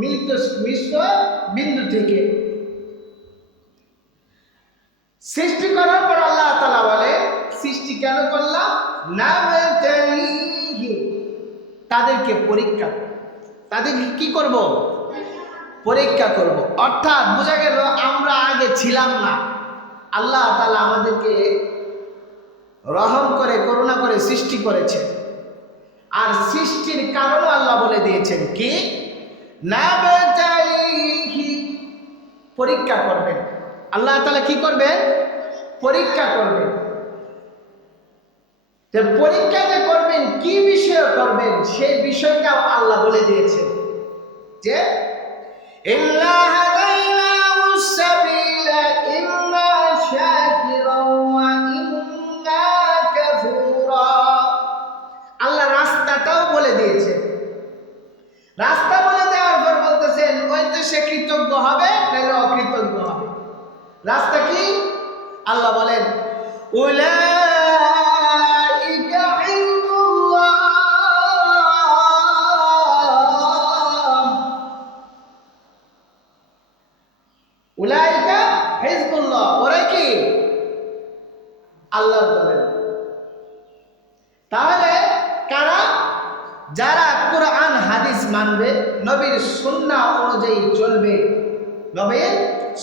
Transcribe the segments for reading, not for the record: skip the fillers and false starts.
মিশ্র বিন্দু থেকে। সৃষ্টি করার পর আল্লাহ তাআলা বলে, সৃষ্টি কেন করলাম? নাবতালিহিম, তাদেরকে পরীক্ষা, তাদেরকে কি করব? পরীক্ষা করব। অর্থাৎ বোঝা গেল আমরা আগে ছিলাম না, আল্লাহ তাআলা আমাদেরকে রহম করে করুণা করে সৃষ্টি করেছে। আর সৃষ্টির কারণও আল্লাহ বলে দিয়েছেন কি? নাবতালিহি, পরীক্ষা করবেন। আল্লাহ তাআলা কি করবেন? পরীক্ষা করবেন। যে পরীক্ষা যে করবেন, কি বিষয় করবেন, সেই বিষয়টাও আল্লাহ বলে দিয়েছেন যে ইন্না হাদাইনাহুস সাবিলা ইম্মা শাকিরাও ওয়া ইম্মা কাফুরা। আল্লাহ রাস্তাটাও বলে দিয়েছে। রাস্তা বলে দেওয়ার পর বলতেছেন হয়তো সে কৃতজ্ঞ হবে নাহলে অকৃতজ্ঞ হবে। রাস্তা কি? আল্লাহ বলেন উলাইকা হিজবুল্লাহ, উলাইকা হিজবুল্লাহ, ওরা কি? আল্লাহর দলের। তাহলে কারা? যারা কোরআন হাদিস মানবে, নবীর সুন্নাহ অনুযায়ী চলবে, নবীর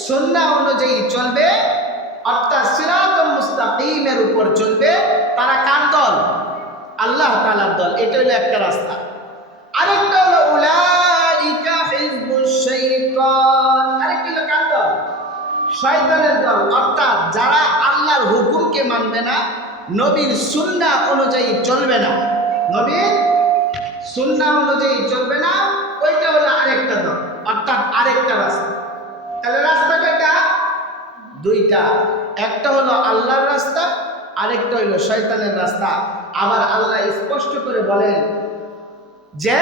সুন্নাহ অনুযায়ী চলবে, অর্থাৎ সিরাতুল মুস্তাকিমের উপর চলবে, তারা কার দল? আল্লাহ তাআলার দল। এটা হলো একটা রাস্তা। আরেকটা হলো উলাইকা হিজবুশ শাইতান, আরেকটা হলো কার দল? শয়তানের দল। অর্থাৎ যারা আল্লাহর হুকুমকে মানবে না, নবীর সুন্নাহ অনুযায়ী চলবে না, নবীর সুন্নাহ অনুযায়ী চলবে না, ওইটা হলো আরেকটা দল, অর্থাৎ আরেকটা রাস্তা। তাহলে রাস্তা কয়টা? দুইটা। একটা হলো আল্লাহর রাস্তা, আরেকটা হলো শয়তানের রাস্তা। আবার আল্লাহ স্পষ্ট করে বলেন যে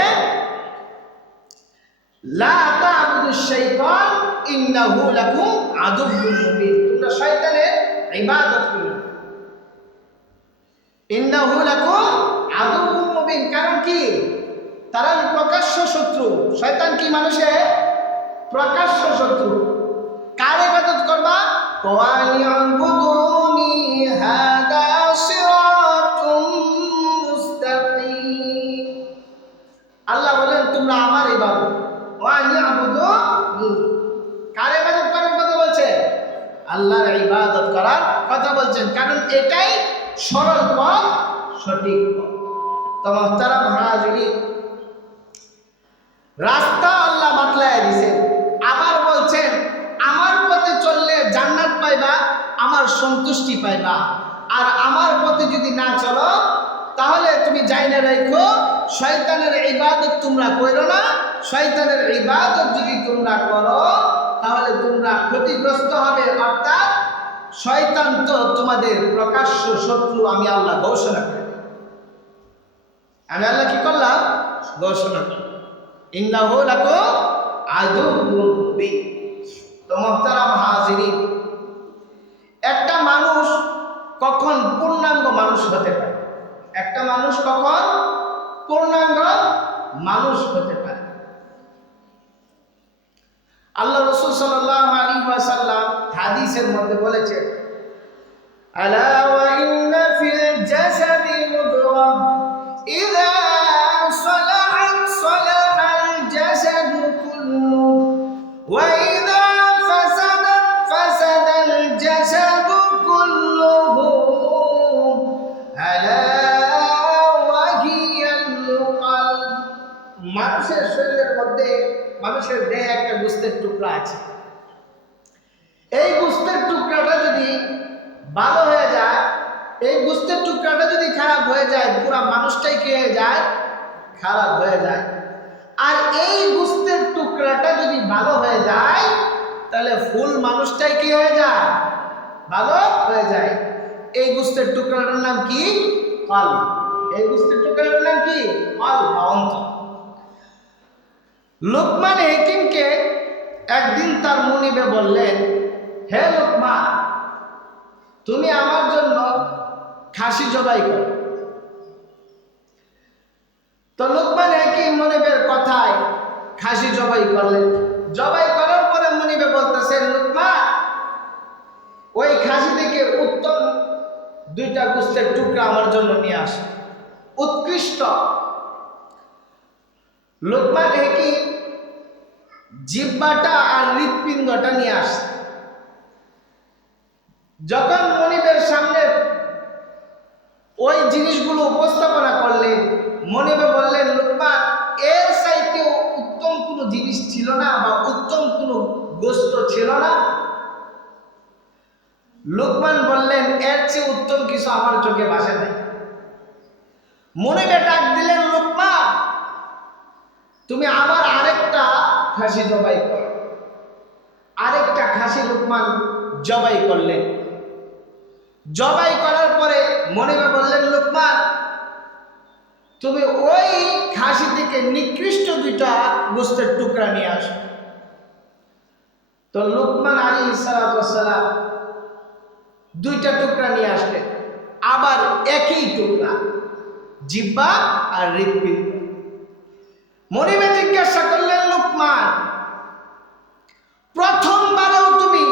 লা তা'বুদুশ শাইতান ইন্নাহু লাকুম আদুউউম মুবিন, তোমরা শয়তানের ইবাদত করো। ইন্নাহু লাকুম আদুউউম মুবিন, কারণ কি? তারা প্রকাশ্য শত্রু। শয়তান কি? মানুষের প্রকাশ্য শত্রু। কার ইবাদত করবা? ওয়ালিয়াবুদুনি হাদা সিরাতুম মুস্তাকিম। আল্লাহ বলেন তোমরা আমার ইবাদত, ওয়ালিয়াবুদুনি, কার ইবাদত করার কথা বলছে? আল্লাহর ইবাদত করার কথা বলছেন, কারণ এটাই সরল পথ, সঠিক পথ। তো মুহতারাম হাজিরিন, রাস্তা আল্লাহ বাতলায় দিয়েছেন। আবার বলছেন আমার পথে চললে জান্নাত পাইবা, আমার সন্তুষ্টি পাইবা। আর আমার পথে যদি না চলো তাহলে তুমি জাইনা রাখো শয়তানের ইবাদত তোমরা করো না। শয়তানের ইবাদত যদি তোমরা করো তাহলে তোমরা ক্ষতিগ্রস্ত হবে। অর্থাৎ শয়তান তো তোমাদের প্রকাশ্য শত্রু, আমি আল্লাহ ঘোষণা করি। আমি আল্লাহ কি করলাম? ঘোষণা করলাম ইন্নাহু লাকুম আদুউউম মুবিন। তো মুহতারাম হাজিরিন, একটা মানুষ কখন পূর্ণাঙ্গ মানুষ হতে পারে? একটা মানুষ কখন পূর্ণাঙ্গ মানুষ হতে পারে? আল্লাহ রাসূল সাল্লাল্লাহু আলাইহি ওয়াসাল্লাম হাদিসের মধ্যে বলেছেন আলা ওয়া ইন্না ফিল জাসাদি মুদগাহ ইযা সালাহাত সালাহাল জাসাদু কুল্লুহু ওয়া ইযা ফাসাদাত ফাসাদাল জাসাদু কুল্লুহু আলা ওয়া হিয়াল কলব। মানুষের শরীরের মধ্যে, মানুষের দেহে একটা গোশতের টুকরা আছে। এই গোশতের টুকরাটা যদি ভালো হয়ে যায়, এই গোশতের টুকরাটা যদি খারাপ হয়ে যায়, পুরো মানুষটাই কি হয়ে যায়? খারাপ হয়ে যায়। আর এই গোশতের টুকরাটা যদি ভালো হয়ে যায় তাহলে ফুল মানুষটাই কি হয়ে যায়? ভালো হয়ে যায়। এই গোশতের টুকরাটার নাম কি? কলব। এই গোশতের টুকরাটার নাম কি? কলব বা অন্তর। লুকমান হাকিমকে একদিন তার মুনিবে বললেন, হে লুকমান, তুমি আমার জন্য খাসি জবাই করো। তো লুকমান হাকিম মুনিবের কথায় খাসি জবাই করলেন। জবাই করার পরে মনিবে বলতেছেন, লুকমান ওই খাসি থেকে উত্তম 2টা গোশতের টুকরা আমার জন্য নিয়ে আস, উৎকৃষ্ট। লুকমান কি জিহ্বাটা আর হৃৎপিণ্ডটা নিয়ে আস। যখন মনিবের সামনে ওই জিনিসগুলো উপস্থাপনা করলেন, মনিবে বললেন, লুকমান এর চাইতেও উত্তম কোনো জিনিস ছিল না বা উত্তম কোনো গোশত ছিল না? লুকমান বললেন, এর চেয়ে উত্তম কিছু আমার চোখে ভাসে নাই। মনিবে ডাক দিলেন, লুকমান তুমি আবার আরেকটা খাসি জবাই কর। আরেকটা খাসি লুকমান জবাই করলেন। জবাই করার পরে মনিবে বললেন, লুকমান তুমি ওই খাসি থেকে নিকৃষ্ট 2টা গোশতের টুকরা নিয়ে আসো। তো লুকমান আলাইহিস সালাম 2টা টুকরা নিয়ে আসলেন, আবার একই টুকরা, জিহ্বা আর হৃৎপিণ্ড। মনিবে জিজ্ঞাসা করলেন, লুকমান প্রথমবারেও তুমি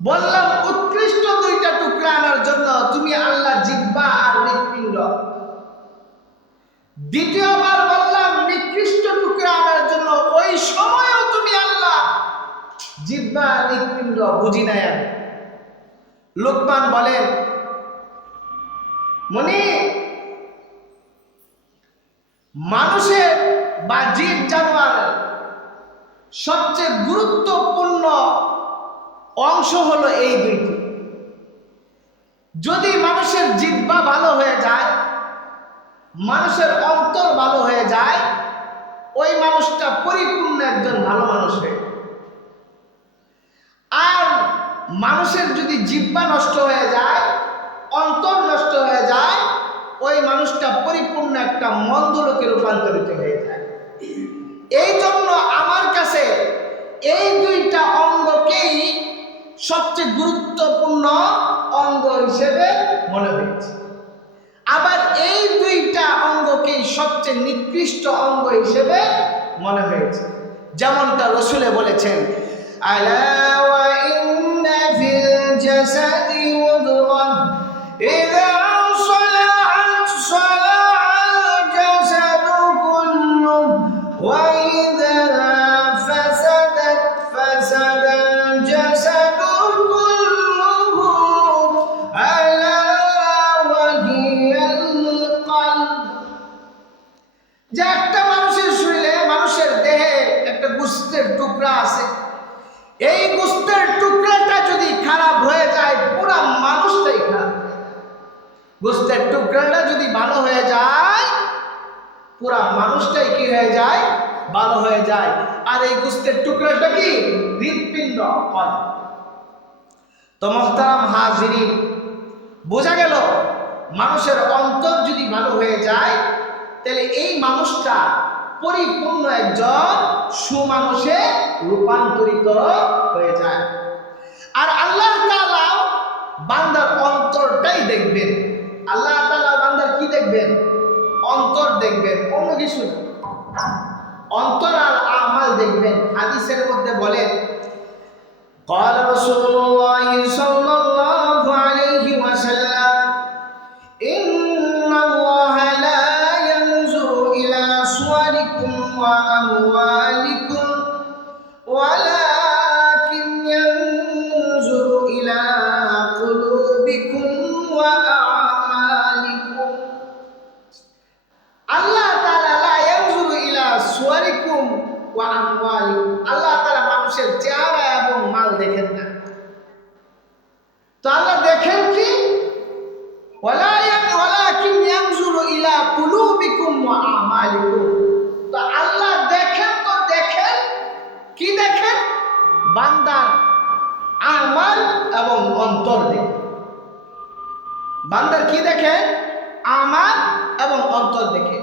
বললাম উৎকৃষ্ট 2টা টুকরা আনার জন্য, তুমি আল্লাহ জিহ্বা আর হৃৎপিণ্ড। দ্বিতীয়বার বললাম নিকৃষ্ট টুকরা আনার জন্য, ওই সময়ও তুমি আল্লাহ জিহ্বা আর হৃৎপিণ্ড বুঝি নাই আমি। লুকমান বলেন, মনি মানুষের বা জীব জানোয়ার সবচেয়ে গুরুত্বপূর্ণ অংশ হলো এই 2টি। যদি মানুষের জিহ্বা ভালো হয়ে যায়, মানুষের অন্তর ভালো হয়ে যায়, ওই মানুষটা পরিপূর্ণ একজন ভালো মানুষ হয়ে। আর মানুষের যদি জিহ্বা নষ্ট হয়ে যায়, অন্তর নষ্ট হয়ে যায়, ওই মানুষটা পরিপূর্ণ একটা মন্দ লোকে রূপান্তরিত হয়ে যায়। এই জন্য আমার কাছে এই 2টা অঙ্গকেই সবচেয়ে গুরুত্বপূর্ণ অঙ্গ হিসেবে মনে হয়েছে। আবার এই 2টা অঙ্গকেই সবচেয়ে নিকৃষ্ট অঙ্গ হিসেবে মনে হয়েছে। যেমনটা রসুলে বলেছেন, আলা ওয়া ইন্না ফিল জাসাদি মুদগাহ ইযা সালাহাত সালাহাল জাসাদু কুল্লুহু ওয়া ইযা ফাসাদাত ফাসাদাল জাসাদু কুল্লুহু আলা ওয়া হিয়াল কলব। যে একটা মানুষের শরীরে, মানুষের দেহে একটা গোশতের টুকরা আছে, এই গোশতের টুকরাটা যদি খারাপ হয়ে যায়, পুরা মানুষটাই খারাপ। গোশতের টুকরাটা যদি ভালো হয়ে যায়, পুরা মানুষটাই কি হয়ে যায়? ভালো হয়ে যায়। আর এই গোশতের টুকরাটা কি? হৃৎপিণ্ড। তো মুহতারাম হাজিরিন, বোঝা গেল মানুষের অন্তর যদি ভালো হয়ে যায়, তাহলে এই মানুষটা পরিপূর্ণ একজন সুমানুষে রূপান্তরিত হয়ে যায়। আর আল্লাহ তাআলা বান্দার অন্তরটাই দেখবেন। আল্লাহ তাআলা বান্দার কি দেখবেন? অন্তর দেখবেন, অন্য কিছু না। অন্তর আর আমাল দেখবেন। হাদিসের মধ্যে বলেন, قال رسول الله صلى الله عليه وسلم إن الله لا ينظر إلى صوركم وأموالكم ولكن ينظر إلى قلوبكم وأعمالكم। আল্লাহ তাআলা লা ইয়ানজুরু ইলা সুওয়ারিকুম ওয়া আমওয়ালিকুম। আল্লাহ তাআলা মানুষের চেহারা এবং মাল দেখেন না। তো আল্লাহ দেখেন কি? ওয়ালাকিন ইয়ানজুরু ইলা কুলুবিকুম ওয়া আমালিকুম। তো আল্লাহ দেখেন, তো দেখেন কি? দেখেন বান্দার আমাল এবং অন্তর দেখেন। বান্দার কি দেখেন? আমাল এবং অন্তর দেখে।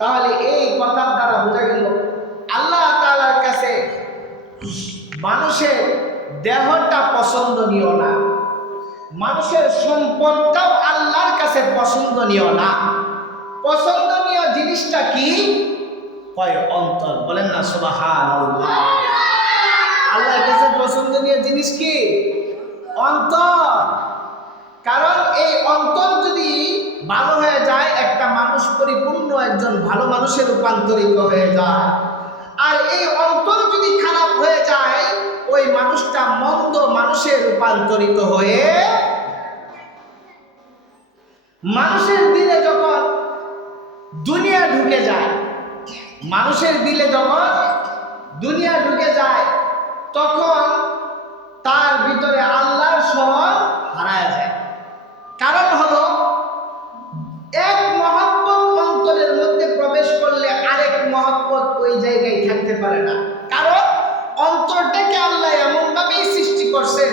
তাহলে এই কথার দ্বারা বোঝা গেল আল্লাহ তাআলার কাছে মানুষের দেহটা পছন্দনীয় না, মানুষের সম্পদটাও আল্লাহর কাছে পছন্দনীয় না। পছন্দনীয় জিনিসটা কি? কয় অন্তর। বলেন না সুবহানাল্লাহ। আল্লাহর কাছে পছন্দনীয় জিনিস কি? অন্তর। কারণ এই অন্তর যদি ভালো হয়ে যায়, একটা মানুষ পরিপূর্ণ একজন ভালো মানুষে রূপান্তরিত হয়ে যায়। আর এই অন্তর যদি খারাপ হয়ে যায়, ওই মানুষটা মন্দ মানুষে রূপান্তরিত হয়ে, মানুষের দিলে যখন দুনিয়া ঢুকে যায়, মানুষের দিলে যখন দুনিয়া ঢুকে যায়, তখন তার ভিতরে আল্লাহর স্মরণ হারায় যায়। কারণ হলো, এক মহব্বত অন্তরের মধ্যে প্রবেশ করলে আরেক মহব্বত ওই জায়গায় থাকতে পারে না। কারণ অন্তরটাকে আল্লাহ এমনভাবেই সৃষ্টি করছে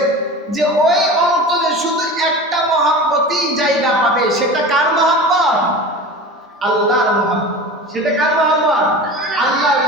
যে ওই অন্তরে শুধু একটা মহব্বতই জায়গা পাবে। সেটা কার মহব্বত? আল্লাহর মহব্বত। সেটা কার মহব্বত? আল্লাহর